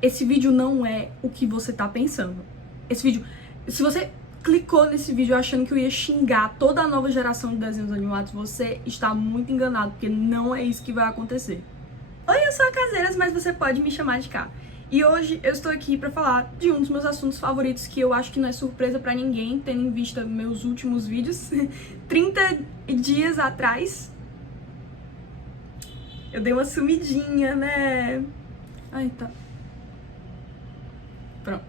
esse vídeo não é o que você tá pensando. Esse vídeo, se você clicou nesse vídeo achando que eu ia xingar toda a nova geração de desenhos animados, você está muito enganado, porque não é isso que vai acontecer. Oi, eu sou a Caseiras, mas você pode me chamar de Cá. E hoje eu estou aqui pra falar de um dos meus assuntos favoritos, que eu acho que não é surpresa pra ninguém, tendo em vista meus últimos vídeos. 30 dias atrás, eu dei uma sumidinha, né? Ai, tá. Pronto.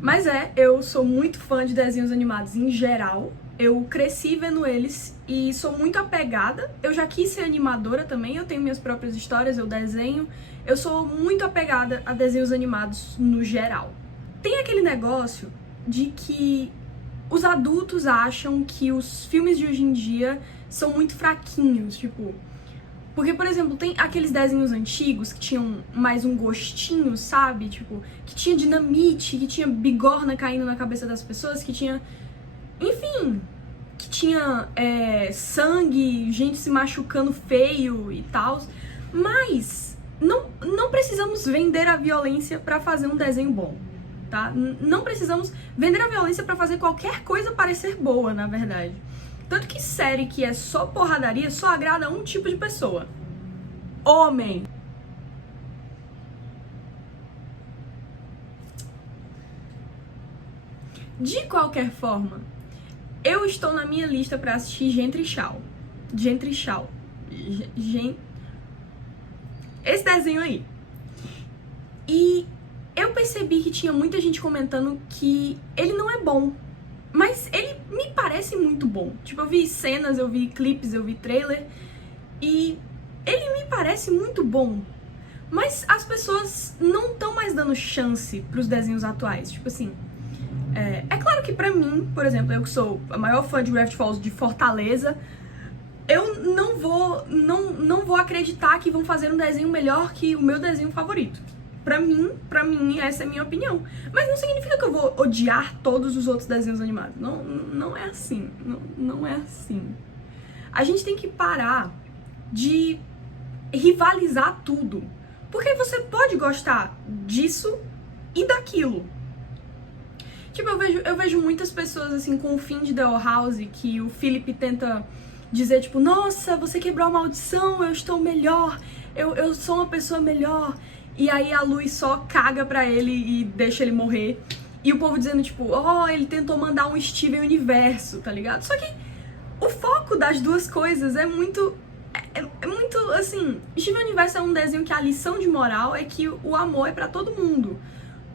Mas eu sou muito fã de desenhos animados em geral. Eu cresci vendo eles e sou muito apegada. Eu já quis ser animadora também, eu tenho minhas próprias histórias, eu desenho. Eu sou muito apegada a desenhos animados no geral. Tem aquele negócio de que os adultos acham que os filmes de hoje em dia são muito fraquinhos, tipo... Porque, por exemplo, tem aqueles desenhos antigos que tinham mais um gostinho, sabe? Tipo, que tinha dinamite, que tinha bigorna caindo na cabeça das pessoas, que tinha... Enfim, que tinha sangue, gente se machucando feio e tal. Mas não precisamos vender a violência pra fazer um desenho bom, tá? Não precisamos vender a violência pra fazer qualquer coisa parecer boa, na verdade. Tanto que série que é só porradaria só agrada a um tipo de pessoa. Homem. De qualquer forma, eu estou na minha lista pra assistir Gentrichal. Esse desenho aí. E eu percebi que tinha muita gente comentando que ele não é bom. Mas ele me parece muito bom. Tipo, eu vi cenas, eu vi clipes, eu vi trailer. E ele me parece muito bom. Mas as pessoas não estão mais dando chance pros desenhos atuais. Tipo assim, é claro que pra mim, por exemplo, eu que sou a maior fã de Gravity Falls de Fortaleza, eu não vou acreditar que vão fazer um desenho melhor que o meu desenho favorito. Pra mim, essa é a minha opinião. Mas não significa que eu vou odiar todos os outros desenhos animados. Não é assim. Não é assim. A gente tem que parar de rivalizar tudo. Porque você pode gostar disso e daquilo. Tipo, eu vejo muitas pessoas, assim, com o fim de The House, que o Philip tenta dizer, tipo, nossa, você quebrou a maldição, eu estou melhor, eu sou uma pessoa melhor. E aí a Luz só caga pra ele e deixa ele morrer. E o povo dizendo, tipo, ele tentou mandar um Steven Universo, tá ligado? Só que o foco das duas coisas é muito, assim... Steven Universo é um desenho que a lição de moral é que o amor é pra todo mundo.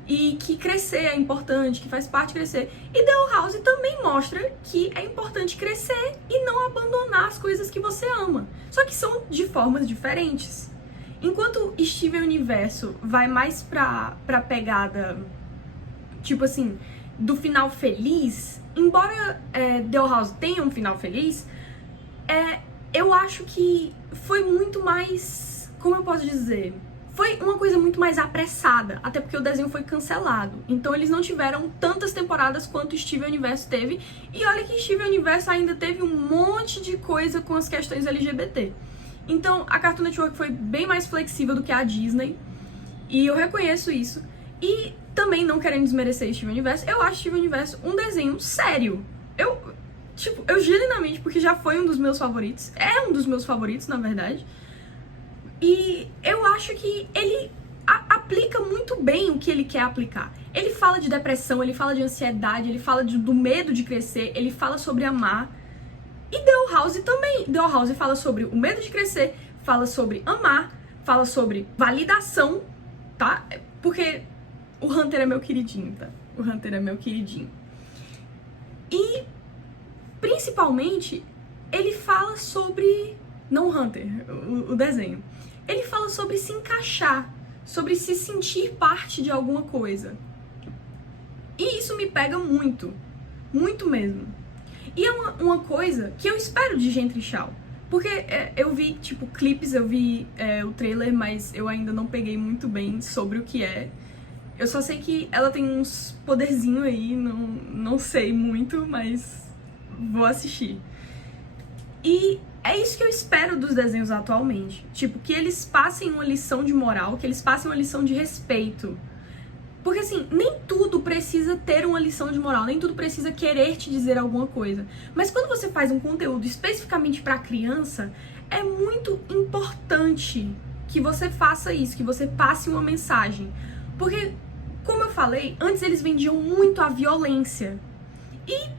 E que crescer é importante, que faz parte de crescer. E The House também mostra que é importante crescer e não abandonar as coisas que você ama. Só que são de formas diferentes. Enquanto Steven Universo vai mais pra pegada, tipo assim, do final feliz, embora The House tenha um final feliz, eu acho que foi muito mais, como eu posso dizer, foi uma coisa muito mais apressada, até porque o desenho foi cancelado. Então eles não tiveram tantas temporadas quanto Steven Universo teve, e olha que Steven Universo ainda teve um monte de coisa com as questões LGBT. Então, a Cartoon Network foi bem mais flexível do que a Disney, e eu reconheço isso. E também, não querendo desmerecer Steven Universo, eu acho Steven Universo um desenho sério. Eu genuinamente, porque já foi um dos meus favoritos, é um dos meus favoritos, na verdade, e eu acho que ele aplica muito bem o que ele quer aplicar. Ele fala de depressão, ele fala de ansiedade, ele fala do medo de crescer, ele fala sobre amar. E The House também. The House fala sobre o medo de crescer, fala sobre amar, fala sobre validação, tá? Porque o Hunter é meu queridinho, tá? O Hunter é meu queridinho. E, principalmente, ele fala sobre... Não o Hunter, o desenho. Ele fala sobre se encaixar, sobre se sentir parte de alguma coisa. E isso me pega muito. Muito mesmo. E é uma coisa que eu espero de Gentrichal. Porque eu vi, tipo, clipes, eu vi o trailer, mas eu ainda não peguei muito bem sobre o que é. Eu só sei que ela tem uns poderzinhos aí, não sei muito, mas vou assistir. E é isso que eu espero dos desenhos atualmente. Tipo, que eles passem uma lição de moral, que eles passem uma lição de respeito. Porque assim, nem tudo precisa ter uma lição de moral, nem tudo precisa querer te dizer alguma coisa. Mas quando você faz um conteúdo especificamente para criança, é muito importante que você faça isso, que você passe uma mensagem. Porque, como eu falei, antes eles vendiam muito a violência. E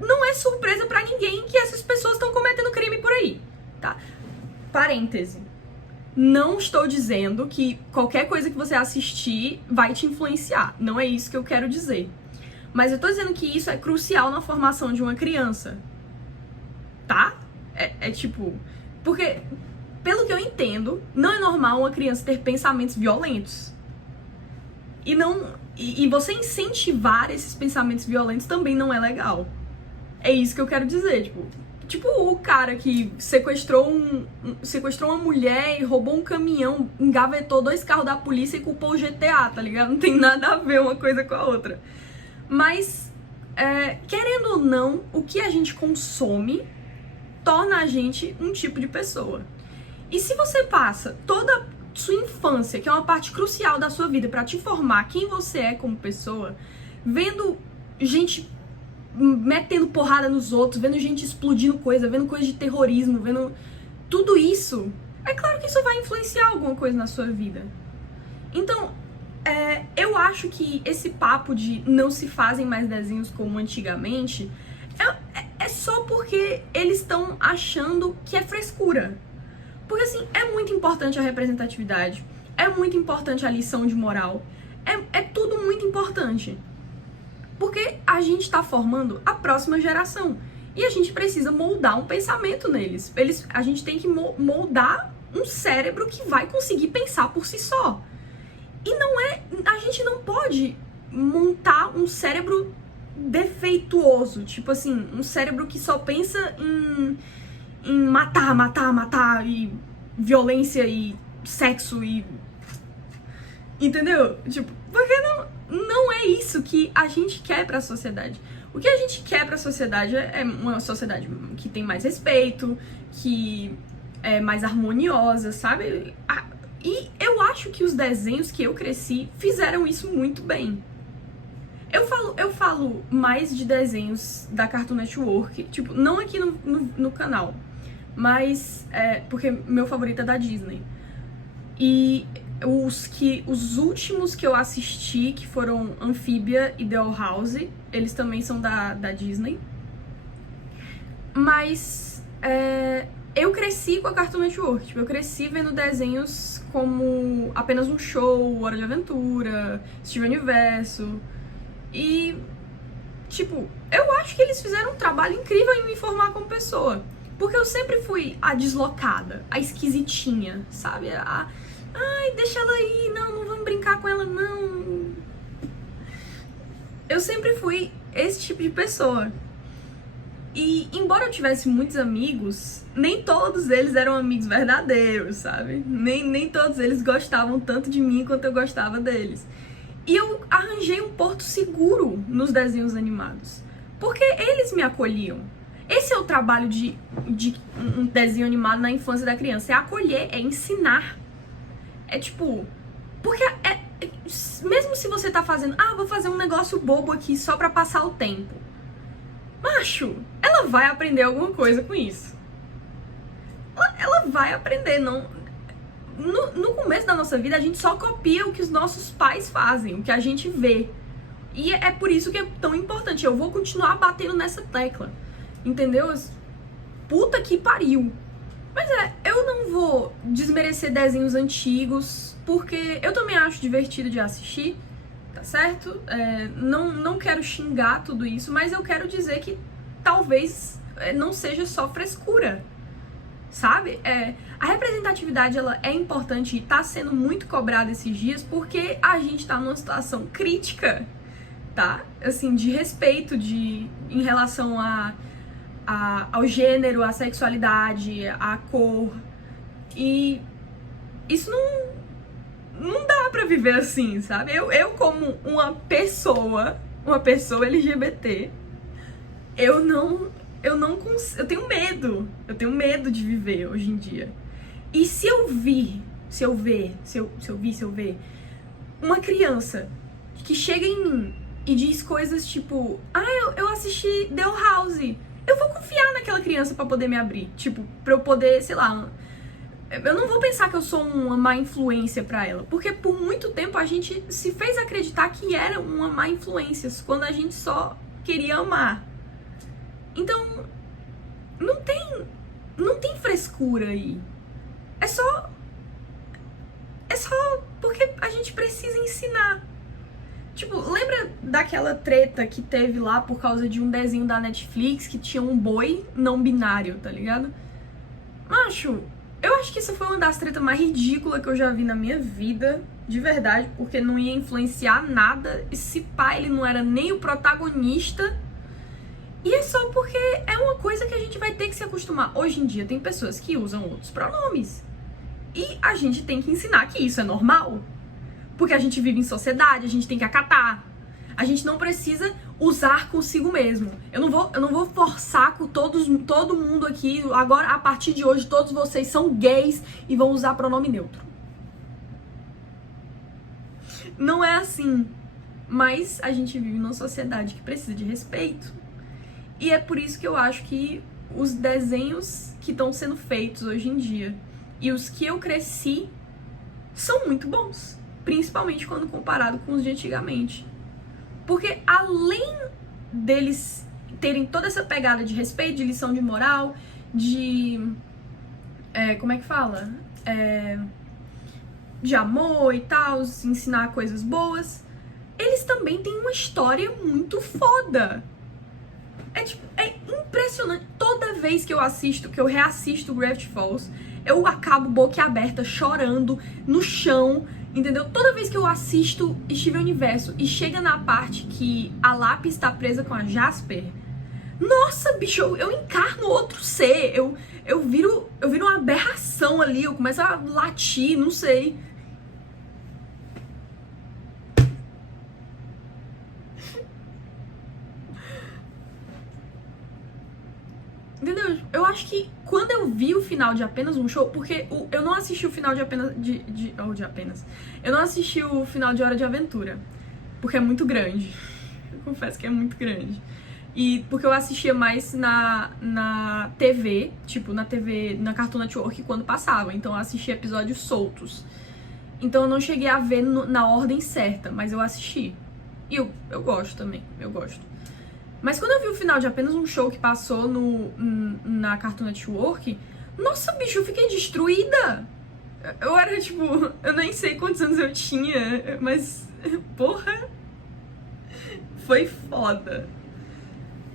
não é surpresa pra ninguém que essas pessoas estão cometendo crime por aí, tá? Parêntese. Não estou dizendo que qualquer coisa que você assistir vai te influenciar. Não é isso que eu quero dizer. Mas eu tô dizendo que isso é crucial na formação de uma criança. Tá? É tipo... Porque, pelo que eu entendo, não é normal uma criança ter pensamentos violentos. E você incentivar esses pensamentos violentos também não é legal. É isso que eu quero dizer, Tipo o cara que sequestrou uma mulher e roubou um caminhão, engavetou 2 carros da polícia e culpou o GTA, tá ligado? Não tem nada a ver uma coisa com a outra. Mas, querendo ou não, o que a gente consome torna a gente um tipo de pessoa. E se você passa toda sua infância, que é uma parte crucial da sua vida, pra te formar quem você é como pessoa, vendo gente metendo porrada nos outros, vendo gente explodindo coisa, vendo coisa de terrorismo, vendo tudo isso, é claro que isso vai influenciar alguma coisa na sua vida. Então, eu acho que esse papo de não se fazem mais desenhos como antigamente é só porque eles estão achando que é frescura. Porque assim, é muito importante a representatividade, é muito importante a lição de moral, é tudo muito importante. Porque a gente tá formando a próxima geração. E a gente precisa moldar um pensamento neles. A gente tem que moldar um cérebro que vai conseguir pensar por si só. E a gente não pode montar um cérebro defeituoso. Tipo assim, um cérebro que só pensa em matar, e violência, e sexo, e... Entendeu? Tipo, porque não é isso que a gente quer pra sociedade. O que a gente quer pra sociedade é uma sociedade que tem mais respeito, que é mais harmoniosa, sabe? E eu acho que os desenhos que eu cresci fizeram isso muito bem. Eu falo mais de desenhos da Cartoon Network, tipo, não aqui no canal, mas porque meu favorito é da Disney. E os últimos que eu assisti, que foram Amphibia e The Owl House, eles também são da Disney. Mas eu cresci com a Cartoon Network, tipo, eu cresci vendo desenhos como Apenas um Show, Hora de Aventura, Steven Universo. E, tipo, eu acho que eles fizeram um trabalho incrível em me formar como pessoa. Porque eu sempre fui a deslocada, a esquisitinha, sabe? Ai, deixa ela aí, não vamos brincar com ela, não. Eu sempre fui esse tipo de pessoa. E, embora eu tivesse muitos amigos, nem todos eles eram amigos verdadeiros, sabe? Nem todos eles gostavam tanto de mim quanto eu gostava deles. E eu arranjei um porto seguro nos desenhos animados. Porque eles me acolhiam. Esse é o trabalho de um desenho animado na infância da criança. É acolher, é ensinar. É tipo... Porque mesmo se você tá fazendo... vou fazer um negócio bobo aqui só pra passar o tempo. Macho, ela vai aprender alguma coisa com isso. Ela vai aprender, não... No começo da nossa vida, a gente só copia o que os nossos pais fazem, o que a gente vê. E é por isso que é tão importante. Eu vou continuar batendo nessa tecla. Entendeu? Puta que pariu. Mas eu não vou desmerecer desenhos antigos, porque eu também acho divertido de assistir, tá certo? Não quero xingar tudo isso, mas eu quero dizer que talvez não seja só frescura, sabe? A representatividade, ela é importante e tá sendo muito cobrada esses dias porque a gente tá numa situação crítica, tá? Assim, de respeito em relação ao gênero, à sexualidade, à cor. E isso não dá pra viver assim, sabe? Eu como uma pessoa LGBT, eu eu tenho medo. Eu tenho medo de viver hoje em dia. E se eu ver uma criança que chega em mim e diz coisas tipo, eu assisti The House, eu vou confiar naquela criança pra poder me abrir, tipo, pra eu poder, sei lá, eu não vou pensar que eu sou uma má influência pra ela, porque por muito tempo a gente se fez acreditar que era uma má influência, quando a gente só queria amar. Então, não tem frescura aí. É só porque a gente precisa ensinar. Tipo, lembra daquela treta que teve lá por causa de um desenho da Netflix que tinha um boi não binário, tá ligado? Macho, eu acho que essa foi uma das tretas mais ridículas que eu já vi na minha vida, de verdade, porque não ia influenciar nada. Esse pai, ele não era nem o protagonista. E é só porque é uma coisa que a gente vai ter que se acostumar. Hoje em dia tem pessoas que usam outros pronomes. E a gente tem que ensinar que isso é normal. Porque a gente vive em sociedade, a gente tem que acatar. A gente não precisa usar consigo mesmo. Eu não vou forçar com todo mundo aqui. Agora, a partir de hoje, todos vocês são gays e vão usar pronome neutro. Não é assim. Mas a gente vive numa sociedade que precisa de respeito. E é por isso que eu acho que os desenhos que estão sendo feitos hoje em dia e os que eu cresci são muito bons. Principalmente quando comparado com os de antigamente. Porque além deles terem toda essa pegada de respeito, de lição de moral, de... como é que fala? De amor e tal, ensinar coisas boas, eles também têm uma história muito foda. É impressionante. Toda vez que eu reassisto Gravity Falls, eu acabo boquiaberta, chorando, no chão, entendeu? Toda vez que eu assisto Steven Universo e chega na parte que a Lápis está presa com a Jasper, nossa, bicho, eu encarno outro ser, eu viro uma aberração ali, eu começo a latir, não sei. Entendeu? Eu acho que quando eu vi o final de Apenas um Show, porque eu não assisti o final de Apenas... Eu não assisti o final de Hora de Aventura, porque é muito grande. Eu confesso que é muito grande. E porque eu assistia mais na TV, tipo, na Cartoon Network quando passava. Então eu assistia episódios soltos. Então eu não cheguei a ver na ordem certa, mas eu assisti. E eu gosto também, eu gosto. Mas quando eu vi o final de Apenas um Show que passou na Cartoon Network, nossa, bicho, eu fiquei destruída. Eu era, tipo, eu nem sei quantos anos eu tinha, mas, porra, foi foda.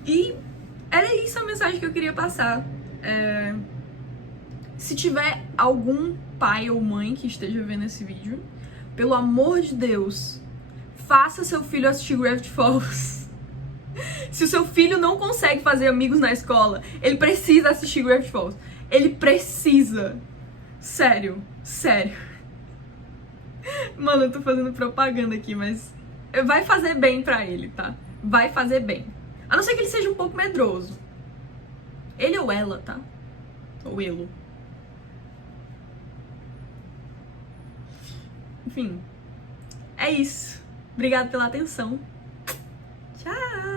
E era isso a mensagem que eu queria passar. Se tiver algum pai ou mãe que esteja vendo esse vídeo, pelo amor de Deus, faça seu filho assistir Gravity Falls. Se o seu filho não consegue fazer amigos na escola, ele precisa assistir Gravity Falls. Ele precisa. Sério, sério. Mano, eu tô fazendo propaganda aqui, mas vai fazer bem pra ele, tá? Vai fazer bem. A não ser que ele seja um pouco medroso. Ele ou ela, tá? Ou elo. Enfim, é isso. Obrigada pela atenção. Tchau!